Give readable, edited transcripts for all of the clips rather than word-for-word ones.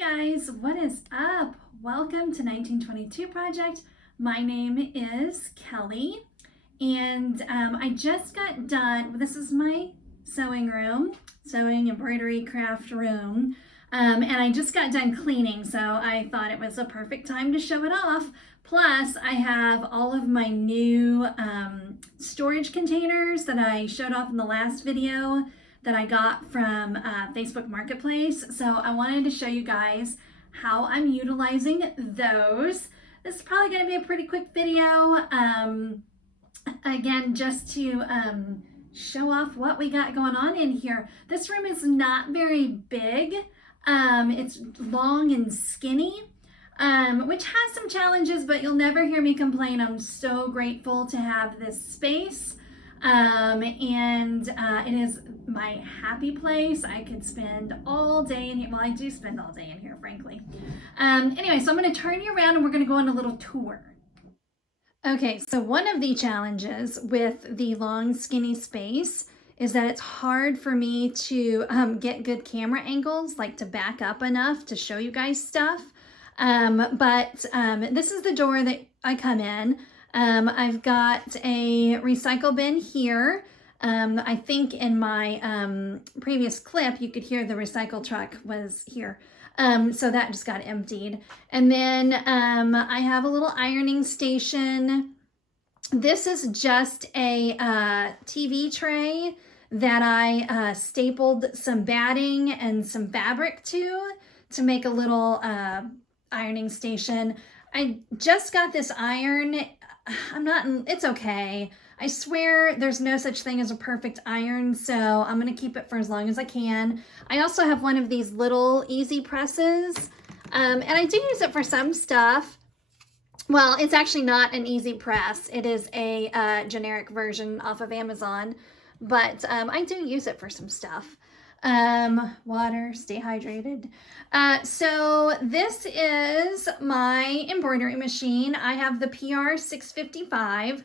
Guys, what is up? Welcome to 1922 Project. My name is Kelly, and I just got done. This is my sewing room, sewing embroidery craft room, and I just got done cleaning, so I thought it was a perfect time to show it off. Plus, I have all of my new storage containers that I showed off in the last video that I got from Facebook Marketplace. So I wanted to show you guys how I'm utilizing those. This is probably going to be a pretty quick video. Again, just to show off what we got going on in here. This room is not very big. It's long and skinny, which has some challenges, but you'll never hear me complain. I'm so grateful to have this space. It is my happy place. I could spend all day in here. Well, I do spend all day in here, frankly. Anyway, so I'm going to turn you around and we're going to go on a little tour. Okay, so one of the challenges with the long, skinny space is that it's hard for me to get good camera angles, like to back up enough to show you guys stuff. This is the door that I come in. I've got a recycle bin here. I think in my previous clip, you could hear the recycle truck was here. So that just got emptied. And then I have a little ironing station. This is just a TV tray that I stapled some batting and some fabric to make a little ironing station. I just got this iron. It's okay. I swear there's no such thing as a perfect iron, so I'm going to keep it for as long as I can. I also have one of these little easy presses, and I do use it for some stuff. Well, it's actually not an easy press. It is a generic version off of Amazon, but I do use it for some stuff. Water, stay hydrated. So this is my embroidery machine. I have the PR 655.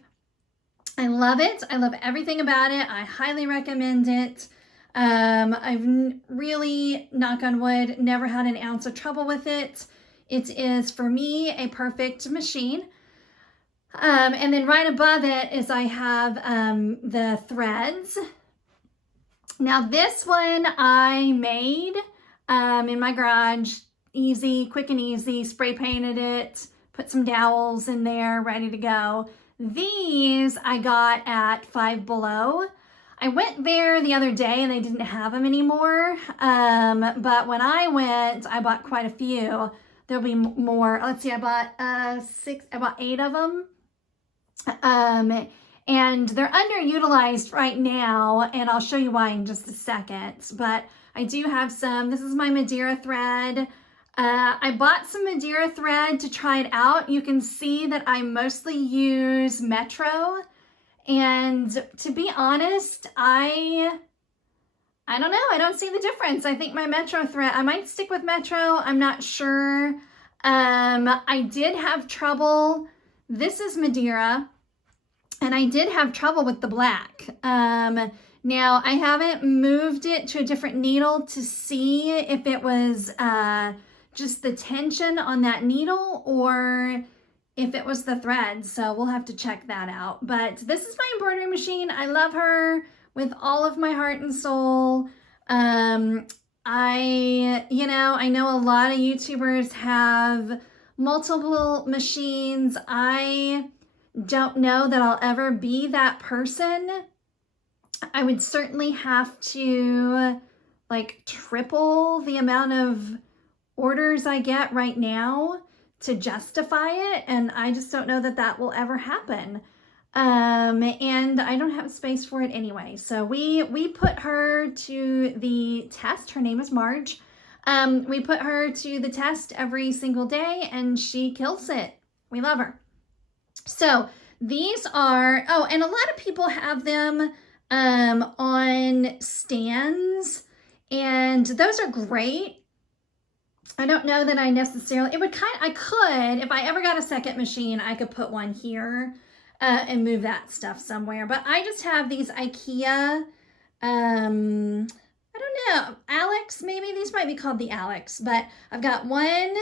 I love it. I love everything about it. I highly recommend it. I've really, knock on wood, never had an ounce of trouble with it. It is, for me, a perfect machine. And then right above it is I have the threads. Now this one I made in my garage, easy, quick and easy, spray painted it, put some dowels in there, ready to go. These I got at Five Below. I went there the other day and they didn't have them anymore, but when I went, I bought quite a few. There'll be more. Let's see, I bought 8 of them. And they're underutilized right now, and I'll show you why in just a second. But I do have some. This is my Madeira Thread. I bought some Madeira Thread to try it out. You can see that I mostly use Metro. And to be honest, I don't know. I don't see the difference. I think my Metro Thread, I might stick with Metro. I'm not sure. I did have trouble. This is Madeira. And I did have trouble with the black. Now, I haven't moved it to a different needle to see if it was just the tension on that needle or if it was the thread. So we'll have to check that out. But this is my embroidery machine. I love her with all of my heart and soul. I know a lot of YouTubers have multiple machines. I don't know that I'll ever be that person. I would certainly have to like triple the amount of orders I get right now to justify it, and I just don't know that that will ever happen. And I don't have space for it anyway. So we put her to the test. Her name is Marge. We put her to the test every single day and she kills it. We love her. So these are, oh, and a lot of people have them on stands, and those are great. I don't know that I necessarily, I could, if I ever got a second machine, I could put one here and move that stuff somewhere. But I just have these IKEA, I don't know, Alex, maybe these might be called the Alex, but I've got 1,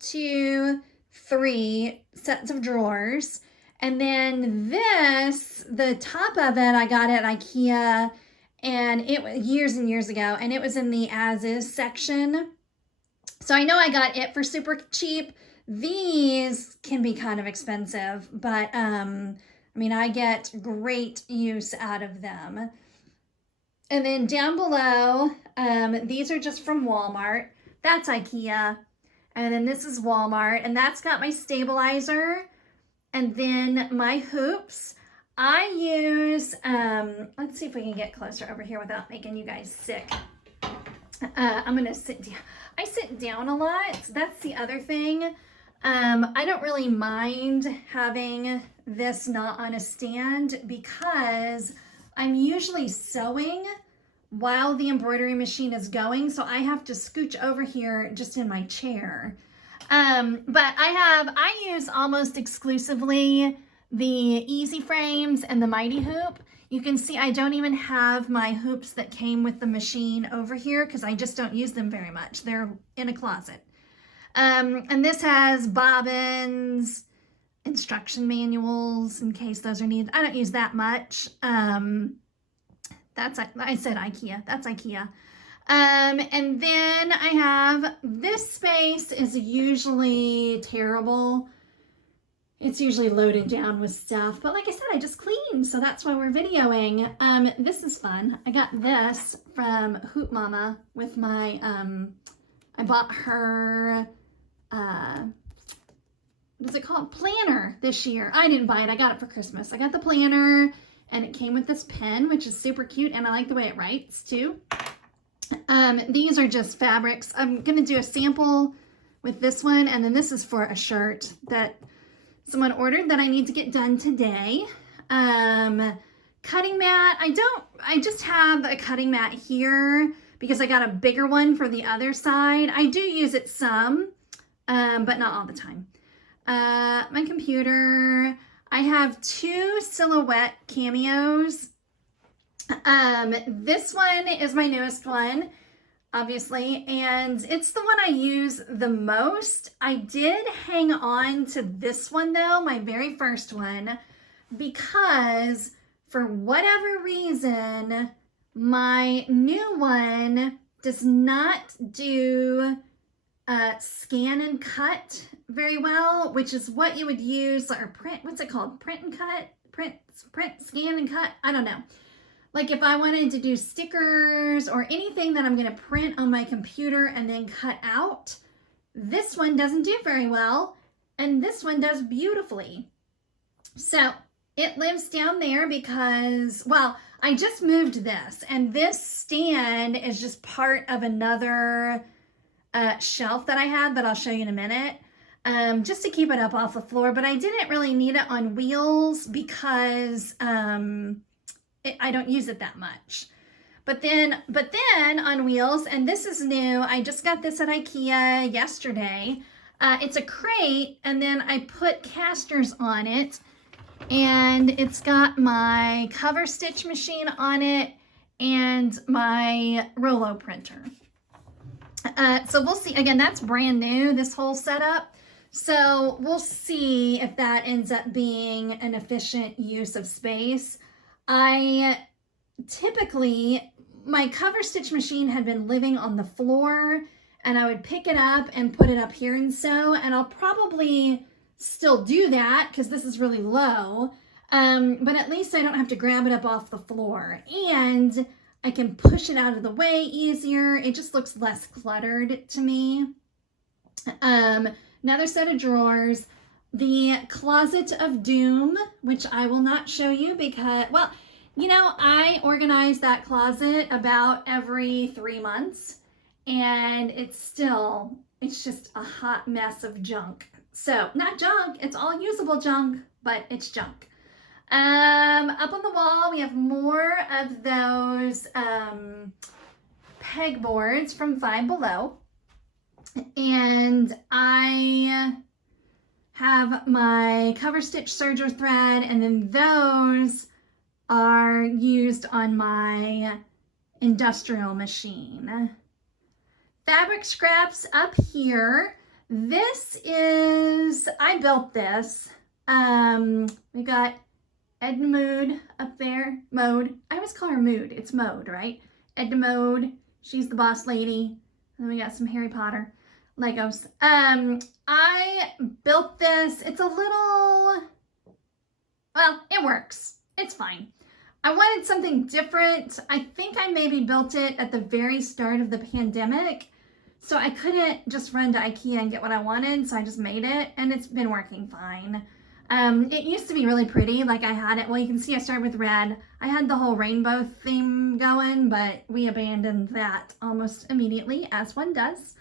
2, 3 sets of drawers. And then this, the top of it, I got at IKEA, and it was years and years ago, and it was in the as is section. So I know I got it for super cheap. These can be kind of expensive, but I mean, I get great use out of them. And then down below, these are just from Walmart. That's IKEA. And then this is Walmart, and that's got my stabilizer. And then my hoops. I use, let's see if we can get closer over here without making you guys sick. I'm gonna sit down. I sit down a lot. That's the other thing. I don't really mind having this not on a stand because I'm usually sewing while the embroidery machine is going, so I have to scooch over here just in my chair. But I use almost exclusively the Easy Frames and the Mighty Hoop. You can see I don't even have my hoops that came with the machine over here because I just don't use them very much. They're in a closet. And this has bobbins, instruction manuals in case those are needed. I don't use that much. I said IKEA. That's IKEA. And then I have, this space is usually terrible. It's usually loaded down with stuff, but like I said, I just cleaned, so that's why we're videoing. This is fun. I got this from Hoop Mama with my, I bought her, what's it called? Planner this year. I didn't buy it, I got it for Christmas. I got the planner, and it came with this pen, which is super cute, and I like the way it writes too. These are just fabrics. I'm gonna do a sample with this one, and then this is for a shirt that someone ordered that I need to get done today. Cutting mat, I just have a cutting mat here because I got a bigger one for the other side. I do use it some, but not all the time. My computer, I have 2 silhouette cameos. This one is my newest one, obviously, and it's the one I use the most. I did hang on to this one though, my very first one, because for whatever reason, my new one does not do scan and cut very well, which is what you would use, or print, what's it called? Print and cut? Print, scan and cut? I don't know. Like if I wanted to do stickers or anything that I'm going to print on my computer and then cut out, this one doesn't do very well, and this one does beautifully. So it lives down there because, well, I just moved this, and this stand is just part of another shelf that I have that I'll show you in a minute, just to keep it up off the floor, but I didn't really need it on wheels because I don't use it that much. But then on wheels, and this is new, I just got this at IKEA yesterday. It's a crate, and then I put casters on it, and it's got my cover stitch machine on it and my Rollo printer. So we'll see. Again, that's brand new, this whole setup. So we'll see if that ends up being an efficient use of space. I typically, my cover stitch machine had been living on the floor, and I would pick it up and put it up here and sew, and I'll probably still do that because this is really low, but at least I don't have to grab it up off the floor, and I can push it out of the way easier. It just looks less cluttered to me. Another set of drawers. The Closet of Doom, which I will not show you because, well, you know, I organize that closet about every 3 months, and it's just a hot mess of junk. So, not junk, it's all usable junk, but it's junk. Up on the wall, we have more of those pegboards from Five Below, and I have my cover stitch serger thread, and then those are used on my industrial machine. Fabric scraps up here. This is, I built this. We got Edna Mood up there. Mode. I always call her Mood. It's Mode, right? Edna Mode. She's the boss lady. And then we got some Harry Potter Legos. I built this. It's a little, well, it works. It's fine. I wanted something different. I think I maybe built it at the very start of the pandemic. So I couldn't just run to IKEA and get what I wanted. So I just made it and it's been working fine. It used to be really pretty. Like I had it, well, you can see I started with red. I had the whole rainbow theme going, but we abandoned that almost immediately, as one does.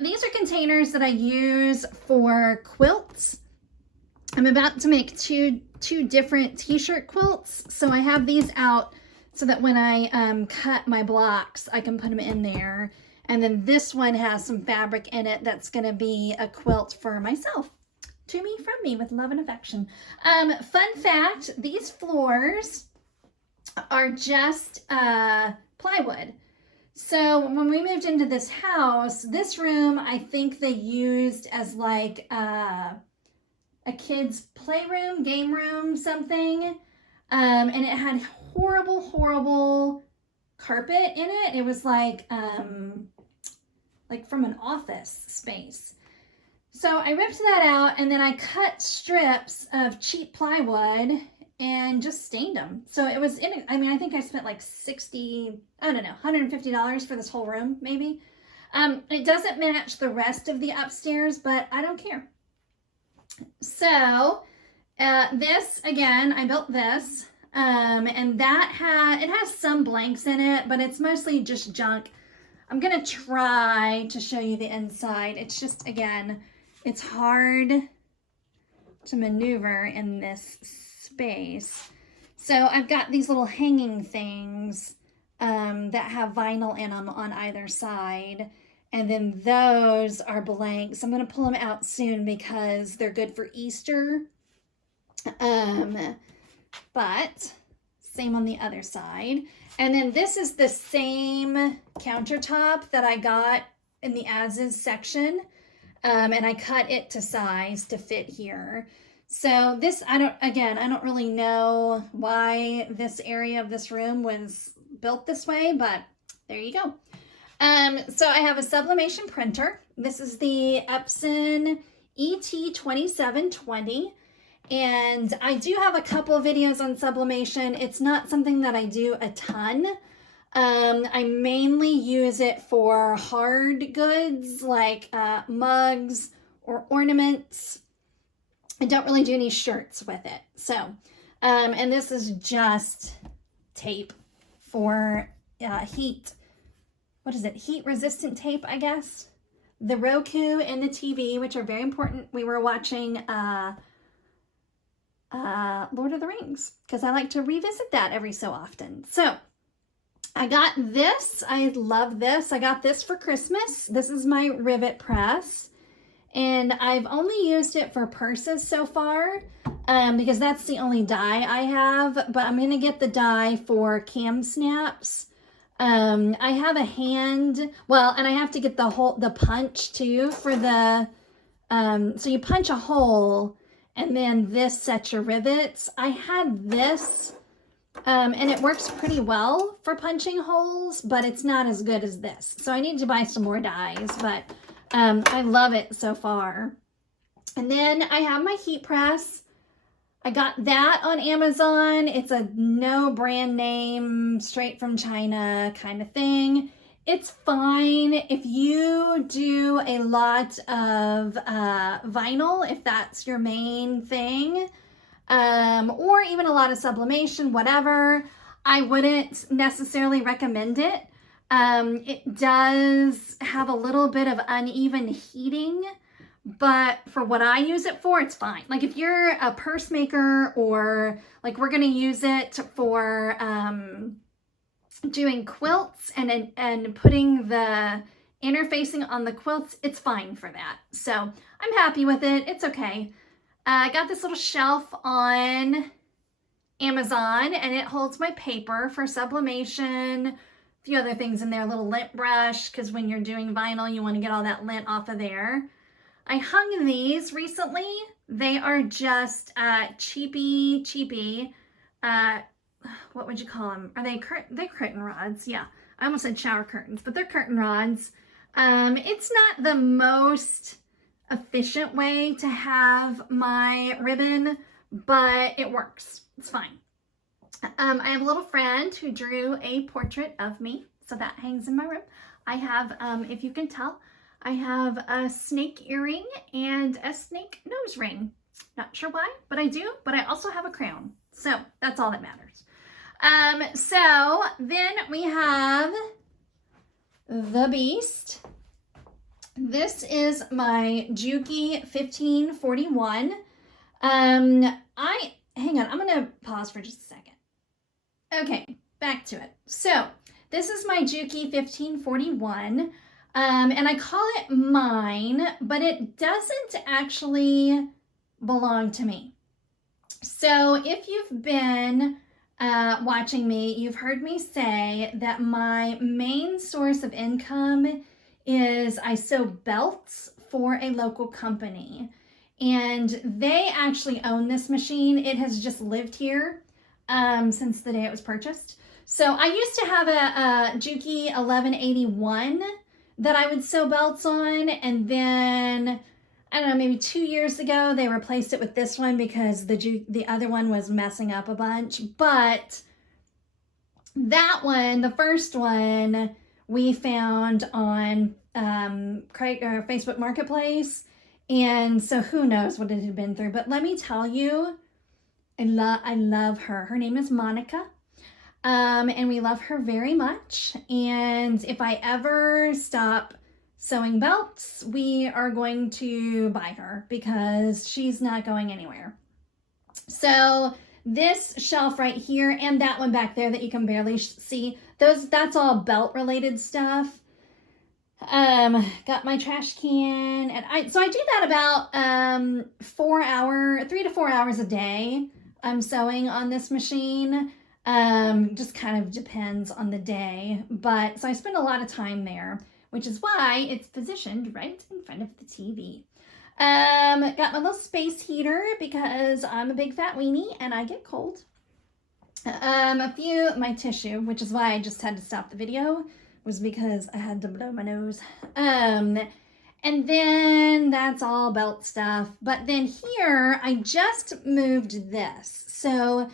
These are containers that I use for quilts. I'm about to make two different t-shirt quilts. So I have these out so that when I cut my blocks, I can put them in there. And then this one has some fabric in it that's gonna be a quilt for myself. To me, from me, with love and affection. Fun fact, these floors are just plywood. So when we moved into this house, this room I think they used as like a kid's playroom, game room, something. And it had horrible carpet in it. It was like from an office space. So I ripped that out and then I cut strips of cheap plywood and just stained them. So it was, I mean, I think I spent like $150 for this whole room, maybe. It doesn't match the rest of the upstairs, but I don't care. So this, again, I built this, and it has some blanks in it, but it's mostly just junk. I'm gonna try to show you the inside. It's just, again, it's hard to maneuver in this space. So I've got these little hanging things that have vinyl in them on either side. And then those are blanks. I'm going to pull them out soon because they're good for Easter. But same on the other side. And then this is the same countertop that I got in the as-is section. And I cut it to size to fit here. So this, I don't really know why this area of this room was built this way, but there you go. So I have a Sublimation Printer. This is the Epson ET2720. And I do have a couple of videos on sublimation. It's not something that I do a ton. I mainly use it for hard goods like mugs or ornaments. I don't really do any shirts with it. So, and this is just tape for heat. What is it? Heat resistant tape, I guess. The Roku and the TV, which are very important. We were watching Lord of the Rings because I like to revisit that every so often. So I got this. I love this. I got this for Christmas. This is my Rivet Press. And I've only used it for purses so far because that's the only die I have. But I'm going to get the die for cam snaps. I have a hand, well, and I have to get the punch too for the, so you punch a hole and then this sets your rivets. I had this. And it works pretty well for punching holes, but it's not as good as this. So I need to buy some more dies, but I love it so far. And then I have my heat press. I got that on Amazon. It's a no brand name, straight from China kind of thing. It's fine if you do a lot of vinyl, if that's your main thing. Or even a lot of sublimation, whatever. I wouldn't necessarily recommend it. It does have a little bit of uneven heating, but for what I use it for, it's fine. Like if you're a purse maker or like we're going to use it for doing quilts and putting the interfacing on the quilts, it's fine for that. So I'm happy with it. It's okay. I got this little shelf on Amazon, and it holds my paper for sublimation, a few other things in there, a little lint brush, because when you're doing vinyl, you want to get all that lint off of there. I hung these recently. They are just cheapy, what would you call them? Are they curtain rods? Yeah, I almost said shower curtains, but they're curtain rods. It's not the most efficient way to have my ribbon, but it works. It's fine. I have a little friend who drew a portrait of me, so that hangs in my room. I have, if you can tell, I have a snake earring and a snake nose ring. Not sure why, but I do. But I also have a crown, so that's all that matters. So then we have the Beast. This is my Juki 1541. Hang on, I'm gonna pause for just a second. Okay, back to it. So this is my Juki 1541, and I call it mine, but it doesn't actually belong to me. So if you've been watching me, you've heard me say that my main source of income is I sew belts for a local company, and they actually own this machine. It has just lived here since the day it was purchased. So I used to have a Juki 1181 that I would sew belts on, and then I don't know, maybe 2 years ago they replaced it with this one because the other one was messing up a bunch. But that one, the first one, we found on Facebook Marketplace, and so who knows what it had been through. But let me tell you, I love her. Her name is Monica, and we love her very much. And if I ever stop sewing belts, we are going to buy her because she's not going anywhere. So this shelf right here and that one back there that you can barely see, that's all belt related stuff. Got my trash can, and so I do that about 3 to 4 hours a day. I'm sewing on this machine. Just kind of depends on the day, but so I spend a lot of time there, which is why it's positioned right in front of the TV. Got my little space heater because I'm a big fat weenie and I get cold. My tissue, which is why I just had to stop the video, was because I had to blow my nose. And then that's all belt stuff. But then here, I just moved this. So,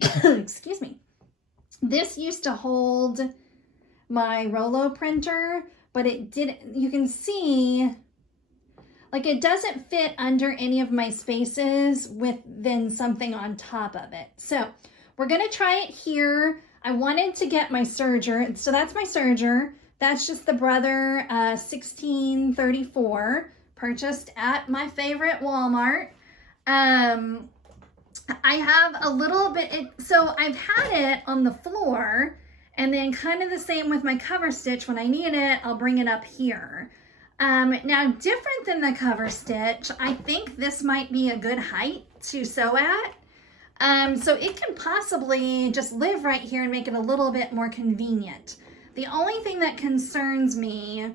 excuse me. This used to hold my Rollo printer, but it didn't, you can see, like it doesn't fit under any of my spaces with then something on top of it. So we're gonna try it here. I wanted to get my serger, so that's my serger. That's just the Brother 1634, purchased at my favorite Walmart. I have a little bit, so I've had it on the floor, and then kind of the same with my cover stitch. When I need it, I'll bring it up here. Now, different than the cover stitch, I think this might be a good height to sew at. So it can possibly just live right here and make it a little bit more convenient. The only thing that concerns me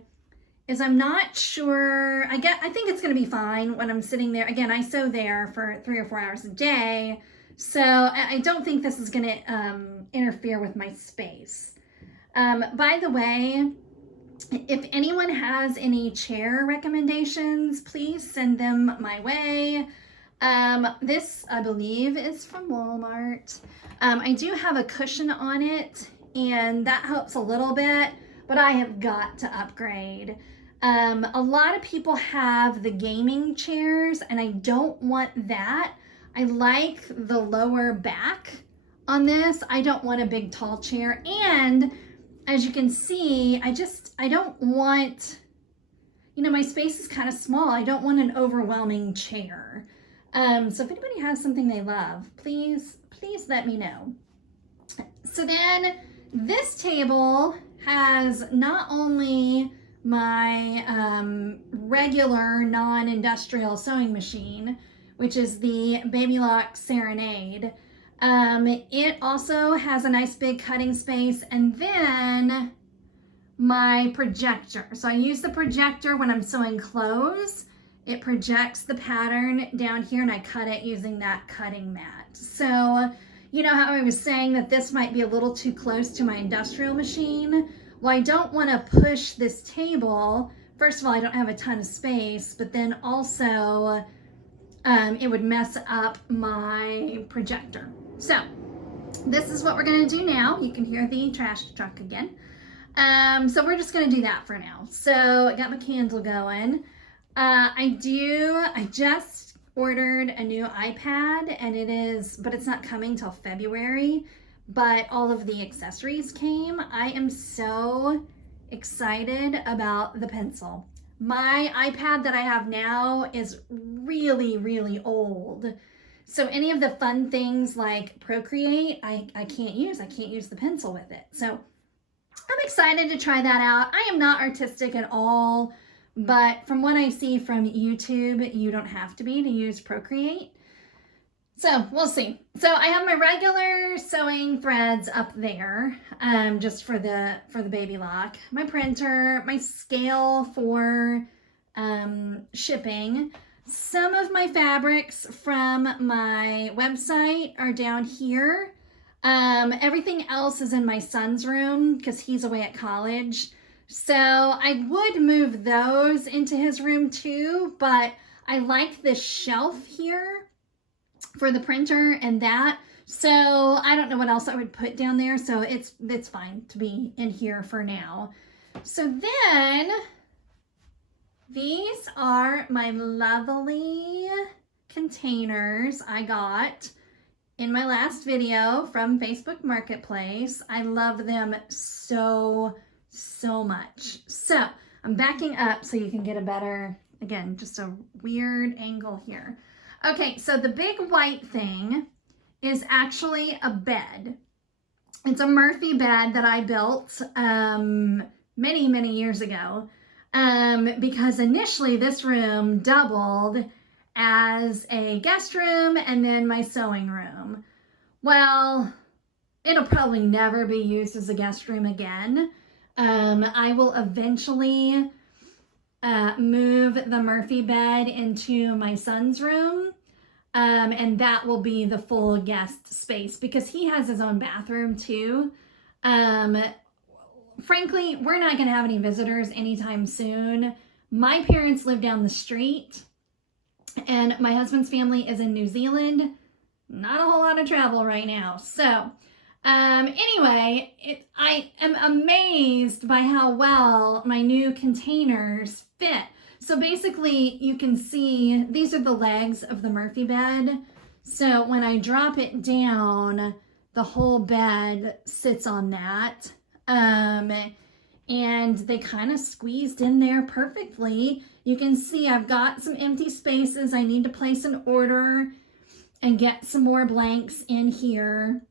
is I'm not sure, I think it's gonna be fine when I'm sitting there. Again, I sew there for 3 or 4 hours a day, so I don't think this is gonna interfere with my space. By the way, if anyone has any chair recommendations, please send them my way. This, I believe, is from Walmart. I do have a cushion on it, and that helps a little bit, but I have got to upgrade. A lot of people have the gaming chairs, and I don't want that. I like the lower back on this. I don't want a big tall chair, and as you can see, I don't want, my space is kind of small. I don't want an overwhelming chair. So if anybody has something they love, please let me know. So then this table has not only my regular non-industrial sewing machine, which is the Baby Lock Serenade, It also has a nice big cutting space, and then my projector. So I use the projector when I'm sewing clothes. It projects the pattern down here and I cut it using that cutting mat. So you know how I was saying that this might be a little too close to my industrial machine? Well, I don't want to push this table. First of all, I don't have a ton of space, but then also it would mess up my projector. So this is what we're going to do now. You can hear the trash truck again. So we're just going to do that for now. So I got my candle going. I just ordered a new iPad but it's not coming till February, but all of the accessories came. I am so excited about the pencil. My iPad that I have now is really, really old. So any of the fun things like Procreate, I can't use. I can't use the pencil with it. So I'm excited to try that out. I am not artistic at all, but from what I see from YouTube, you don't have to be to use Procreate. So we'll see. So I have my regular sewing threads up there, just for the baby lock, my printer, my scale for shipping. Some of my fabrics from my website are down here. Everything else is in my son's room because he's away at college. So I would move those into his room too, but I like this shelf here for the printer and that. So I don't know what else I would put down there. So it's fine to be in here for now. So then these are my lovely containers I got in my last video from Facebook Marketplace. I love them so much. So I'm backing up so you can get a better, again, just a weird angle here. Okay, so the big white thing is actually a bed. It's a Murphy bed that I built many years ago, because initially this room doubled as a guest room and then my sewing room. Well, it'll probably never be used as a guest room again. I will eventually move the Murphy bed into my son's room, and that will be the full guest space because he has his own bathroom too. Frankly, we're not going to have any visitors anytime soon. My parents live down the street and my husband's family is in New Zealand. Not a whole lot of travel right now. So anyway, I am amazed by how well my new containers fit. So basically you can see these are the legs of the Murphy bed. So when I drop it down, the whole bed sits on that. And they kind of squeezed in there perfectly. You can see I've got some empty spaces. I need to place an order and get some more blanks in here.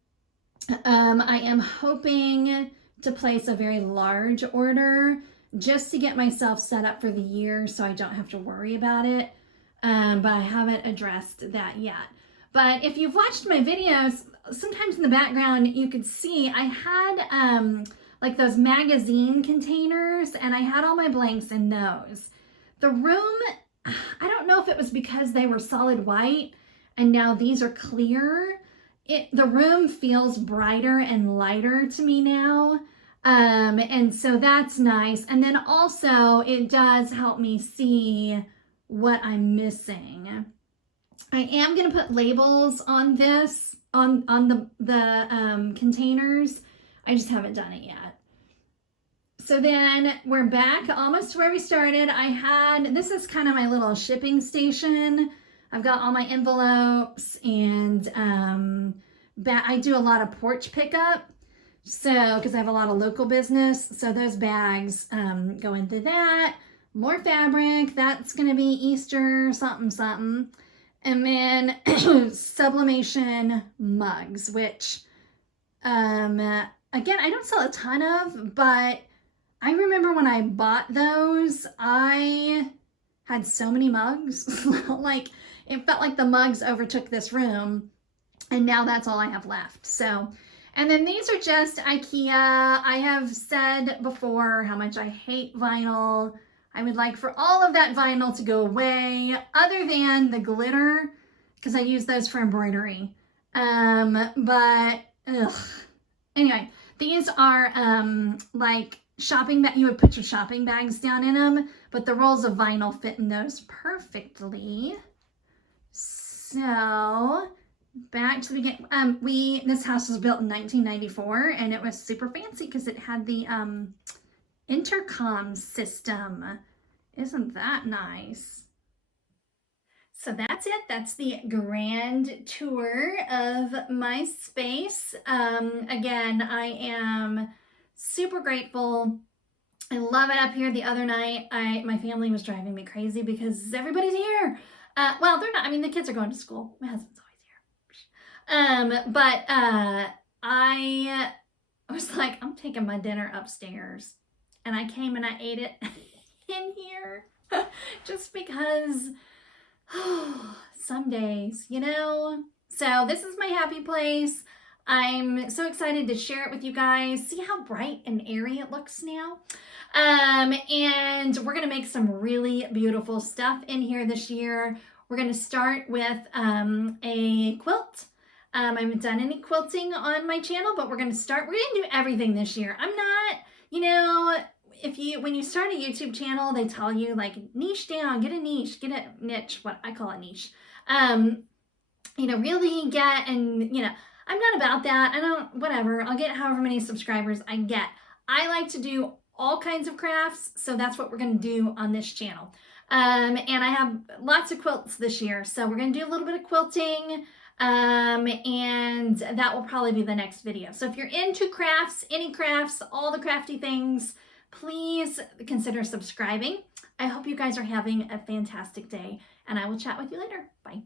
I am hoping to place a very large order just to get myself set up for the year so I don't have to worry about it. But I haven't addressed that yet. But if you've watched my videos, sometimes in the background you could see I had like those magazine containers and I had all my blanks in those. The room, I don't know if it was because they were solid white and now these are clear. The room feels brighter and lighter to me now. And so that's nice. And then also it does help me see what I'm missing. I am going to put labels on this, on the containers. I just haven't done it yet. So then we're back almost to where we started. This is kind of my little shipping station. I've got all my envelopes and I do a lot of porch pickup. So, because I have a lot of local business. So those bags go into that. More fabric. That's going to be Easter something. And then Sublimation Mugs, which, again, I don't sell a ton of, but I remember when I bought those, I had so many mugs. Like, it felt like the mugs overtook this room. And now that's all I have left. So, and then these are just IKEA. I have said before how much I hate vinyl. I would like for all of that vinyl to go away, other than the glitter, because I use those for embroidery. But ugh. Anyway, these are like shopping bag. You would put your shopping bags down in them, but the rolls of vinyl fit in those perfectly. So back to the beginning. This house was built in 1994, and it was super fancy because it had the intercom system. Isn't that nice? So that's it. That's the grand tour of my space. Again, I am super grateful. I love it up here. The other night, my family was driving me crazy because everybody's here. Well, they're not. I mean, the kids are going to school. My husband's always here. But I was like, I'm taking my dinner upstairs. And I came and I ate it in here just because some days, you know. So this is my happy place. I'm so excited to share it with you guys. See how bright and airy it looks now? And we're gonna make some really beautiful stuff in here this year. We're gonna start with a quilt. I haven't done any quilting on my channel, but we're gonna do everything this year. I'm not, you know, when you start a YouTube channel, they tell you like niche down, get a niche, get a niche, what I call a niche. You know, really get, and you know, I'm not about that. Whatever, I'll get however many subscribers I get. I like to do all kinds of crafts, so that's what we're gonna do on this channel. And I have lots of quilts this year, so we're gonna do a little bit of quilting, and that will probably be the next video. So if you're into crafts, any crafts, all the crafty things, please consider subscribing. I hope you guys are having a fantastic day, and I will chat with you later. Bye.